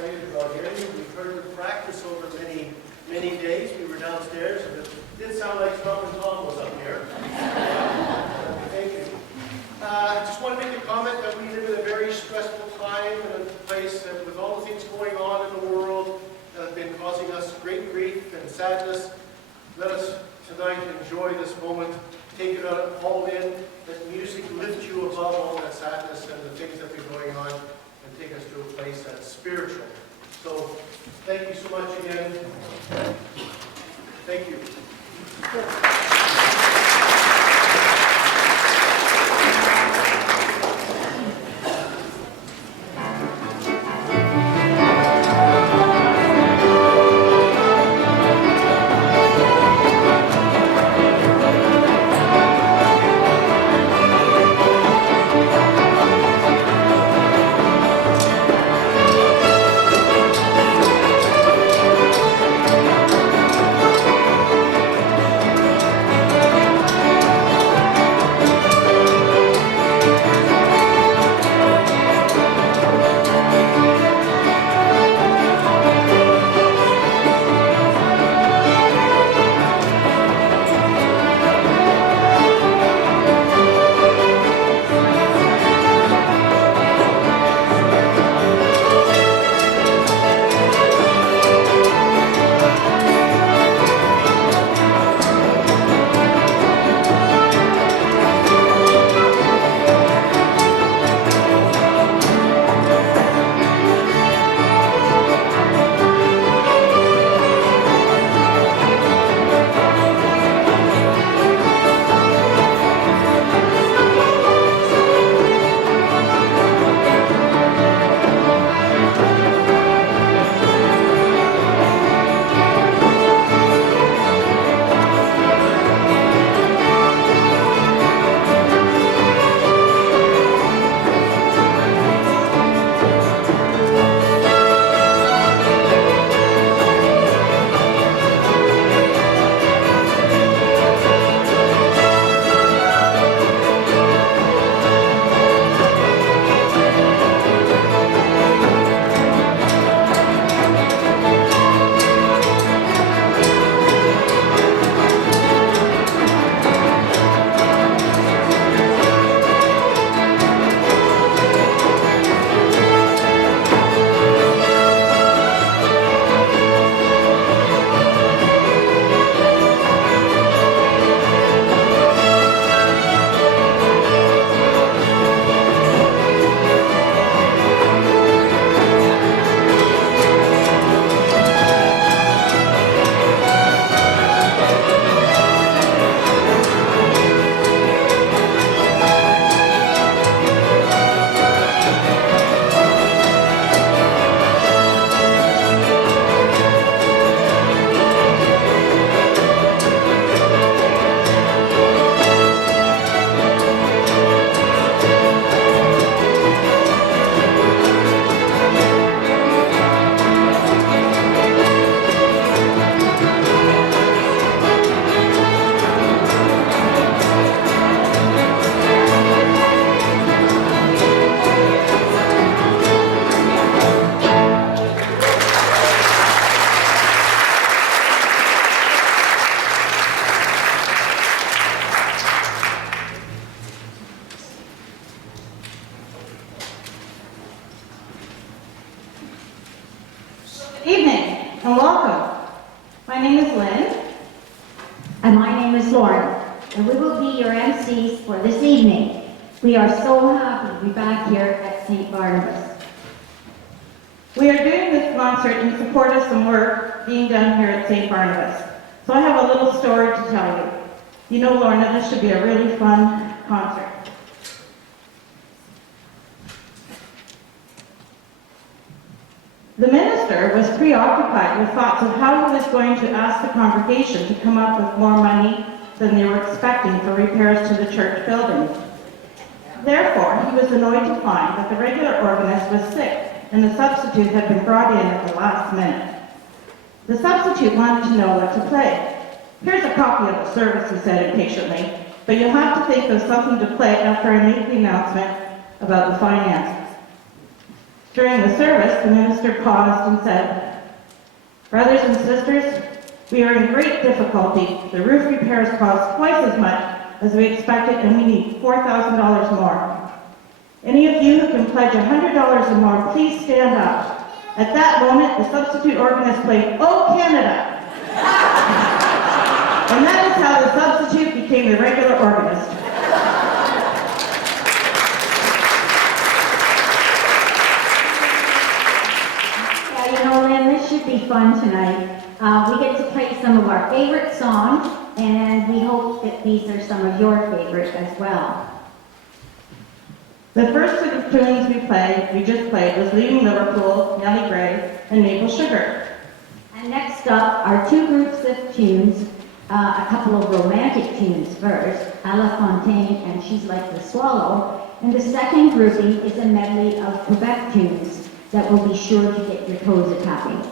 excited about hearing you. We've heard the practice over many, many days. We were downstairs, and it did sound like Tom and Tom was up here. Thank you. I just want to make a comment that we live in a very stressful time and a place that with all the things going on in the world that have been causing us great grief and sadness, let us tonight enjoy this moment, take it all in, let music lift you above all that sadness and the things that have been going on and take us to a place that's spiritual. So, thank you so much again. Thank you. and welcome. My name is Lynn. And my name is Lauren, and we will be your MCs for this evening. We are so happy to be back here at St. Barnabas. We are doing this concert in support of some work being done here at St. Barnabas. So I have a little story to tell you. You know, Lorna, this should be a really fun concert. The minister was preoccupied with thoughts of how he was going to ask the congregation to come up with more money than they were expecting for repairs to the church building. Therefore, he was annoyed to find that the regular organist was sick and the substitute had been brought in at the last minute. The substitute wanted to know what to play. "Here's a copy of the service," he said impatiently, "but you'll have to think of something to play after I make the announcement about the finances." During the service, the minister paused and said, "Brothers and sisters, we are in great difficulty. The roof repairs cost twice as much as we expected, and we need $4,000 more. Any of you who can pledge $100 or more, please stand up." At that moment, the substitute organist played "Oh Canada." And that is how the substitute became the regular organist. Yeah, you know, Lynn, this should be fun tonight. We get to play some of our favorite songs, and we hope that these are some of your favorites as well. The first set of tunes we just played was "Leaving Liverpool," Nellie Gray, and "Maple Sugar." And next up are two groups of tunes, a couple of romantic tunes first, A La Fontaine and She's Like the Swallow, and the second grouping is a medley of Quebec tunes that will be sure to get your toes a-tapping.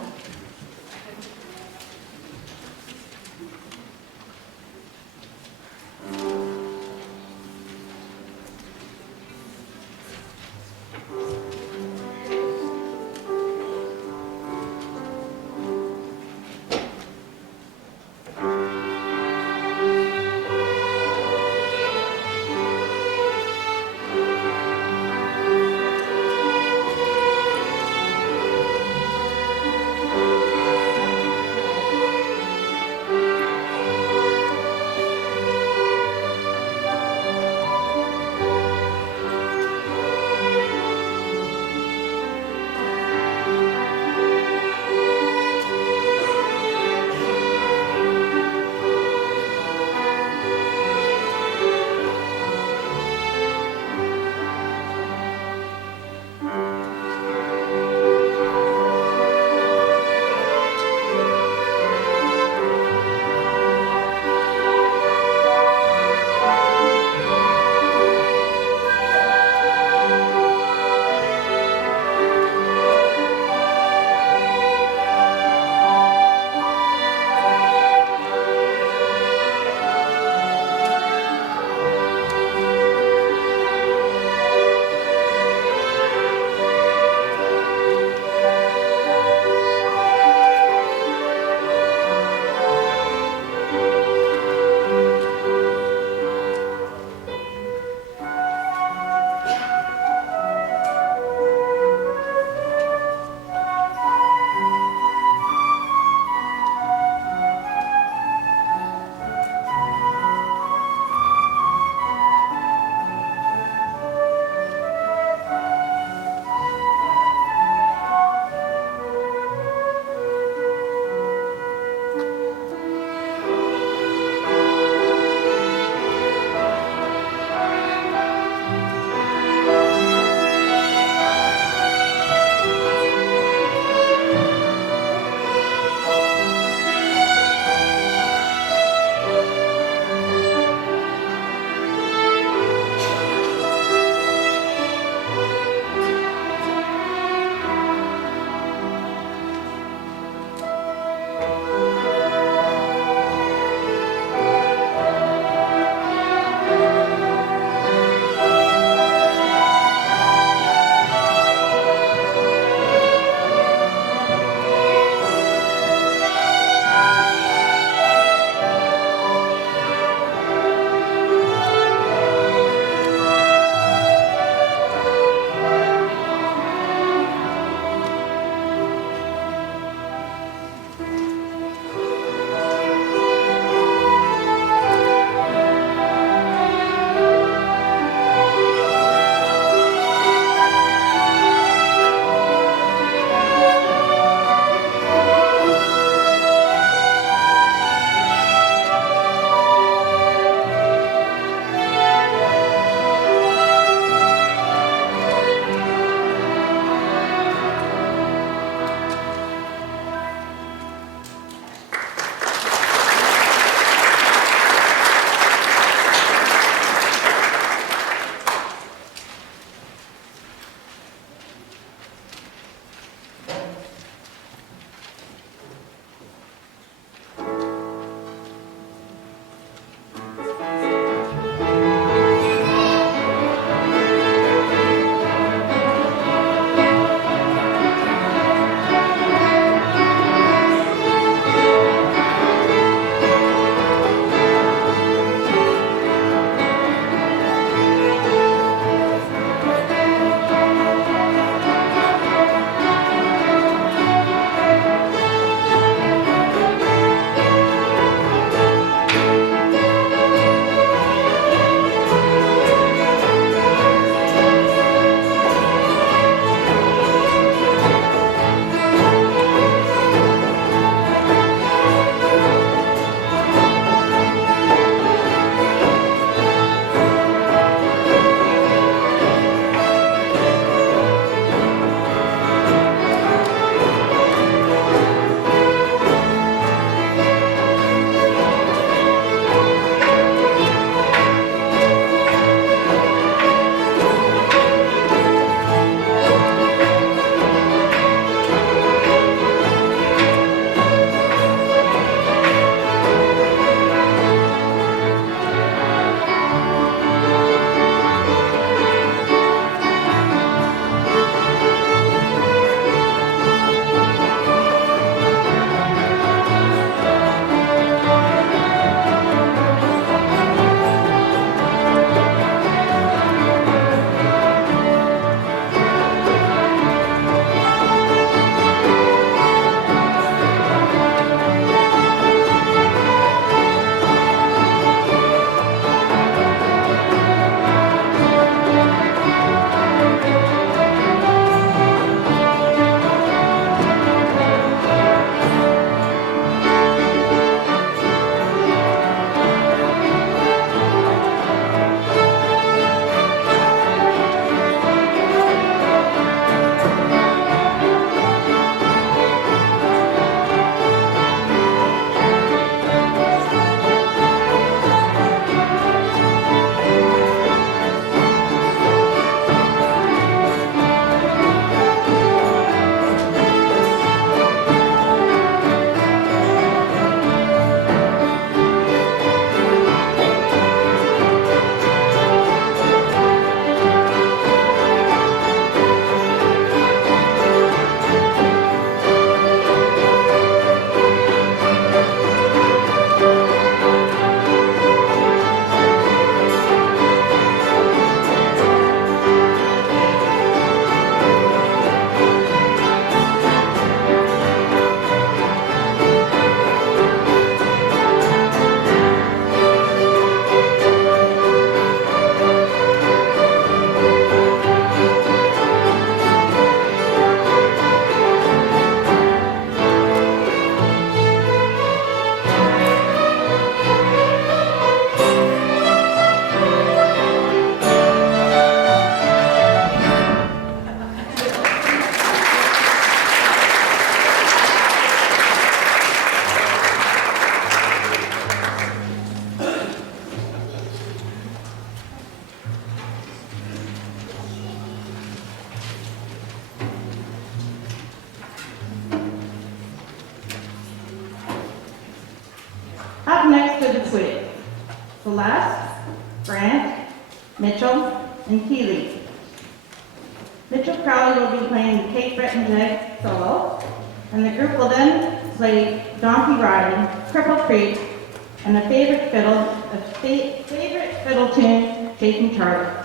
Celeste, Grant, Mitchell, and Keeley. Mitchell Crowley will be playing the Cape Breton Jag solo, and the group will then play Donkey Riding, Cripple Creek, and a favorite fiddle tune, Shaking Charlie.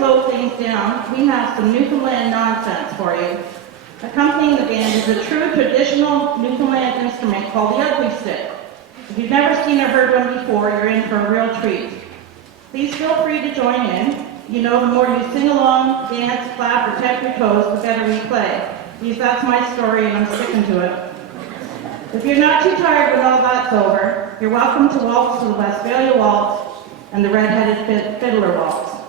slow things down, we have some Newfoundland nonsense for you. Accompanying the band is a true traditional Newfoundland instrument called the ugly stick. If you've never seen or heard one before, you're in for a real treat. Please feel free to join in. You know, the more you sing along, dance, clap, or tap your toes, the better we play. Because that's my story and I'm sticking to it. If you're not too tired when all that's over, you're welcome to waltz to the Westphalia Waltz and the Red-Headed Fiddler Waltz.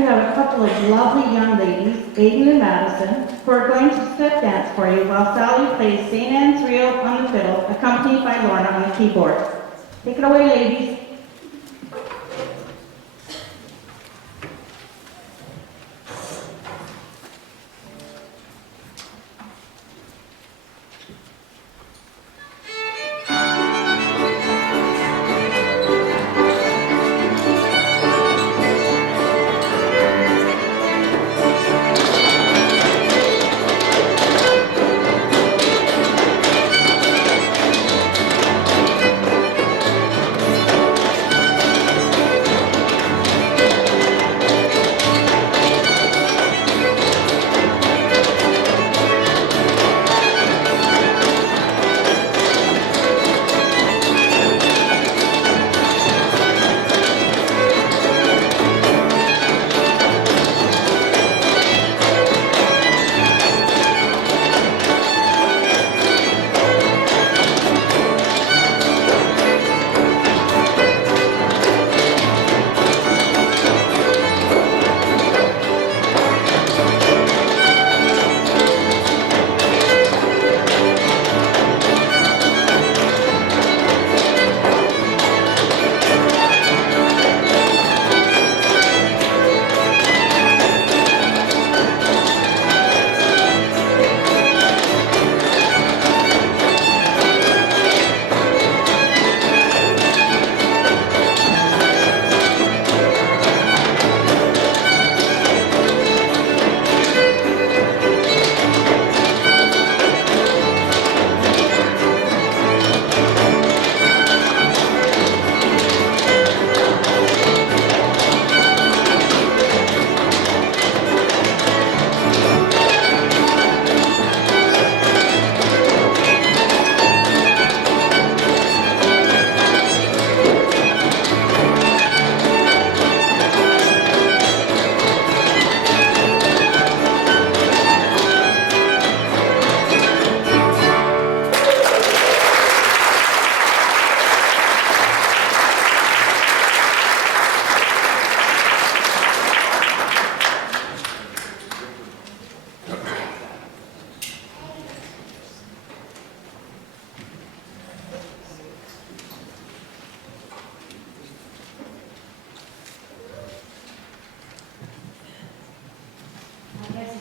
to have a couple of lovely young ladies, Aiden and Madison, who are going to step dance for you while Sally plays St. Anne's Reel on the fiddle, accompanied by Lorna on the keyboard. Take it away, ladies.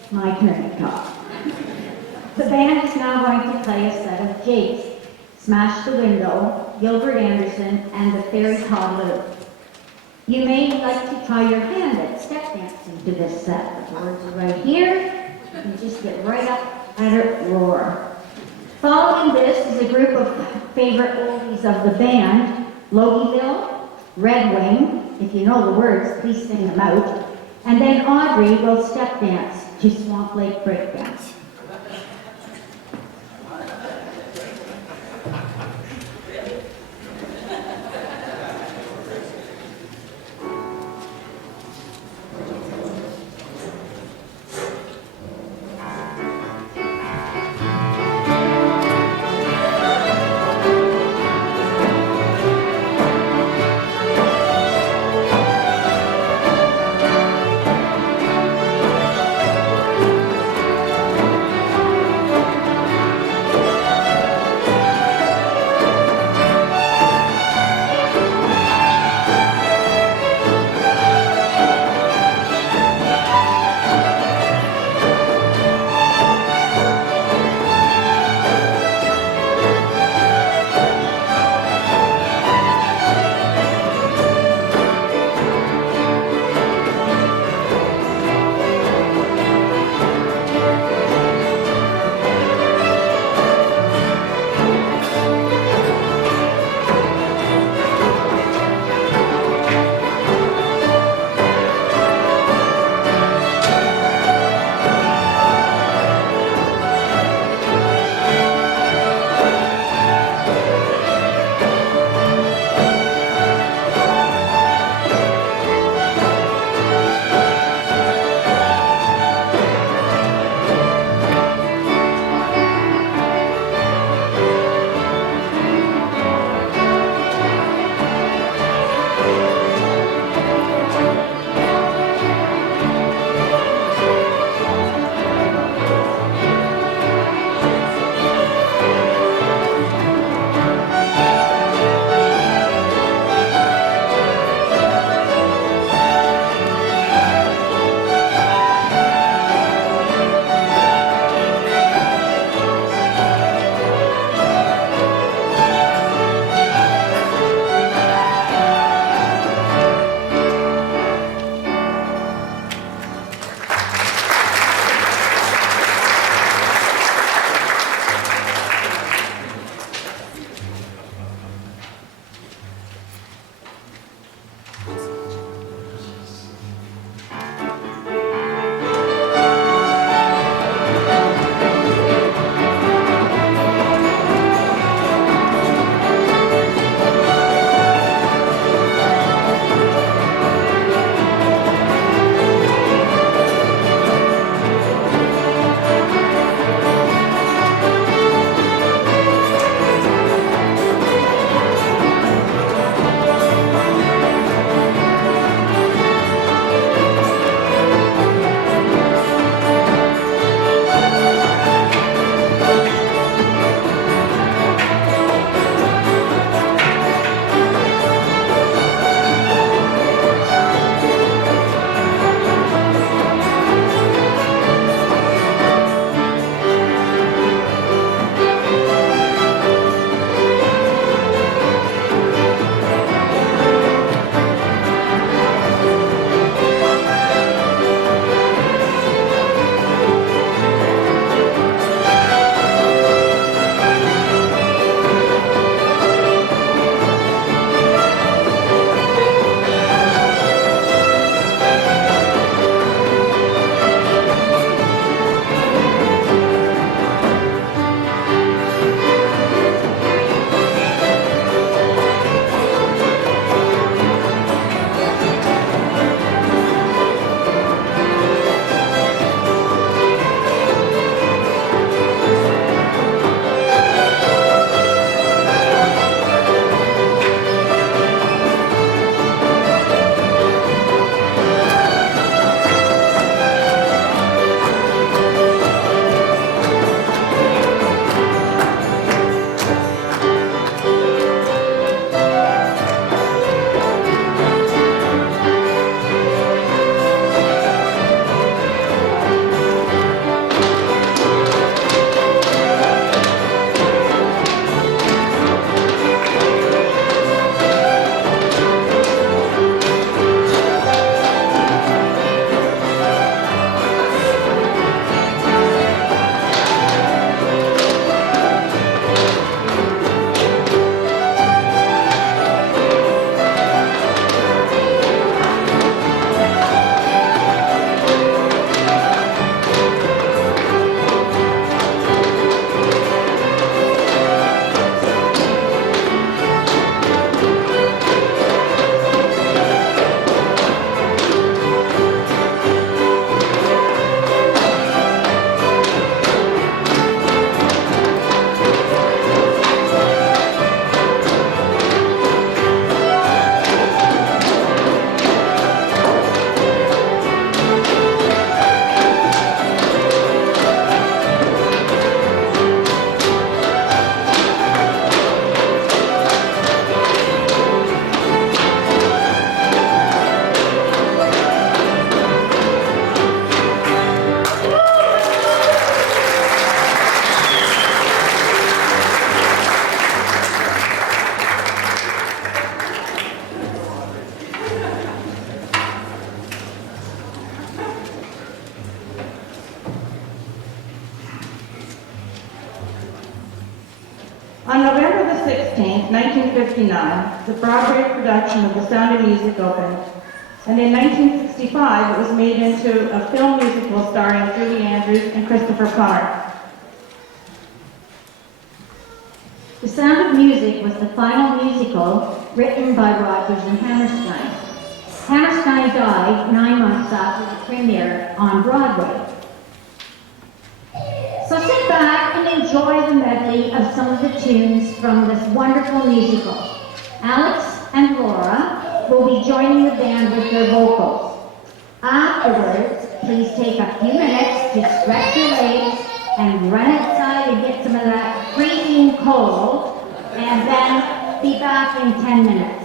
My turn to talk. The band is now going to play a set of jigs, Smash the Window, Gilbert Anderson, and the Fairy Toddler. You may like to try your hand at step dancing to this set. The words are right here. You just get right up at it, roar. Following this is a group of favorite oldies of the band, Logieville, Red Wing. If you know the words, please sing them out. And then Audrey will step dance to Swamp Lake Breakdance. 16, 1959, the Broadway production of The Sound of Music opened, and in 1965 it was made into a film musical starring Julie Andrews and Christopher Plummer. The Sound of Music was the final musical written by Rodgers and Hammerstein. Hammerstein died 9 months after the premiere on Broadway. So sit back and enjoy the medley of some of the tunes from this wonderful musical. Alex and Laura will be joining the band with their vocals. Afterwards, please take a few minutes to stretch your legs and run outside and get some of that freezing cold, and then be back in 10 minutes.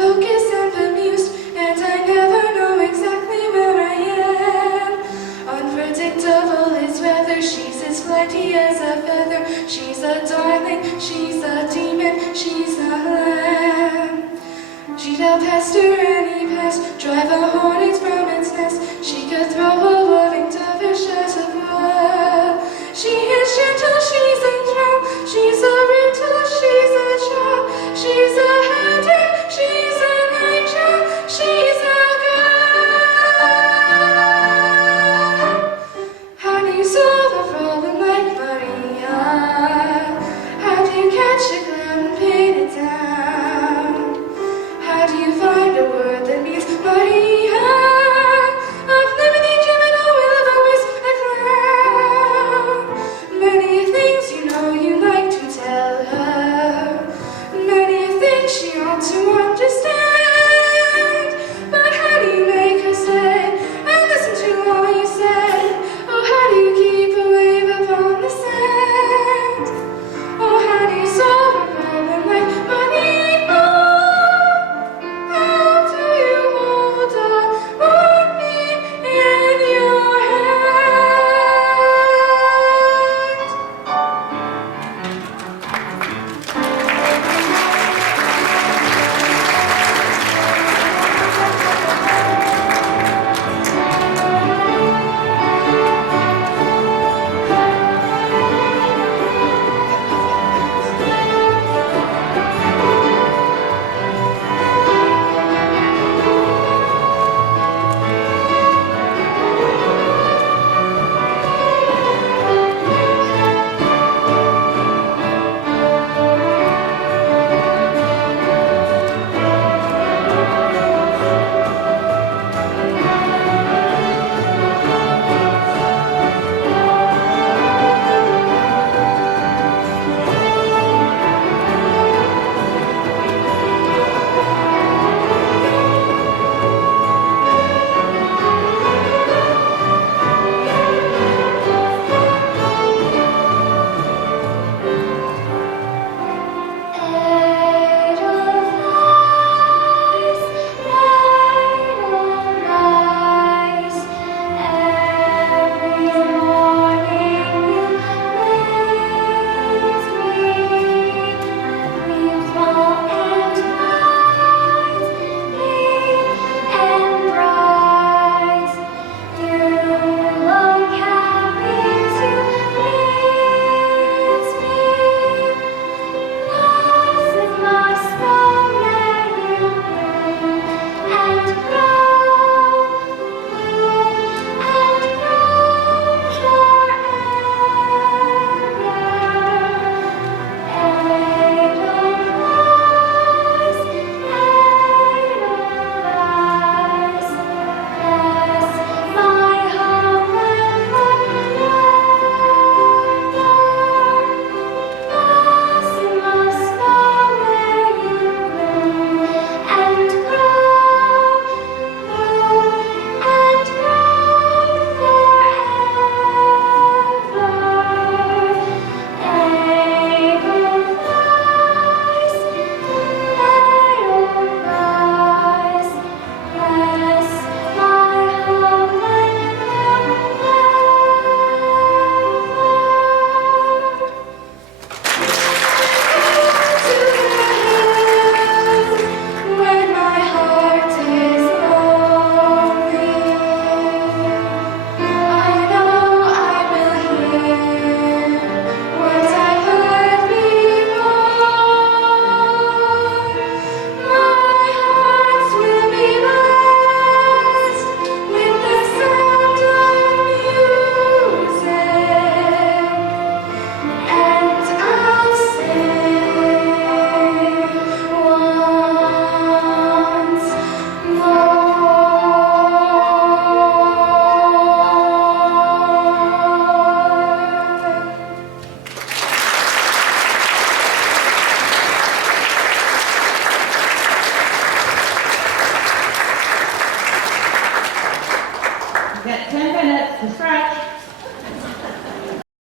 Focus and bemused, and I never know exactly where Get 10 minutes to stretch.